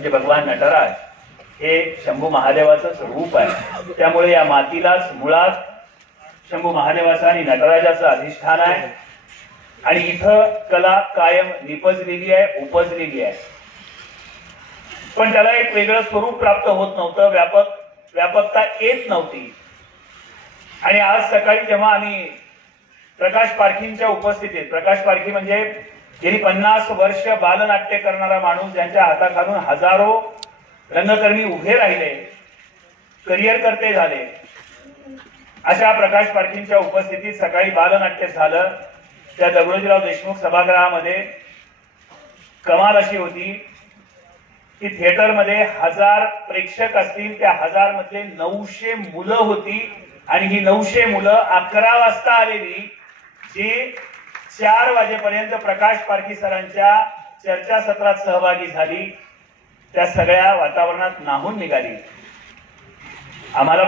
म्हणजे भगवान नटराज हे शंभू महादेवाचंच रूप आहे। त्यामुळे या मातीलाच मुळात शंभू महादेवाचं आणि नटराजाचं अधिष्ठान आहे आणि इथं कला कायम निपजलेली आहे, उपजलेली आहे। पण त्याला एक वेगळं स्वरूप प्राप्त होत नव्हतं, व्यापकता येत नव्हती। आणि आज सकाळी जेव्हा आम्ही प्रकाश पारखींच्या उपस्थितीत, प्रकाश पारखी म्हणजे गेली 50 वर्ष बालनाट्य करणारा माणूस, ज्यांच्या हाताखालून हजारो रंगकर्मी उभे राहिले, करिअर करते झाले, अशा प्रकाश पारखींच्या उपस्थितीत सकाळी बालनाट्य झालं। त्या दगडोजीराव देशमुख सभागृहामध्ये कमाल अशी होती की थिएटरमध्ये 1000 प्रेक्षक असतील, त्या 1000 मधले 900 मुलं होती आणि ही 900 मुलं 11 वाजता आलेली, जी 4 वाजेपर्यंत प्रकाश पारखी सरांच्या चर्चासत्रात सहभागी झाली, त्या सगळ्या वातावरणात न्हाऊन निघाली। आम्हाला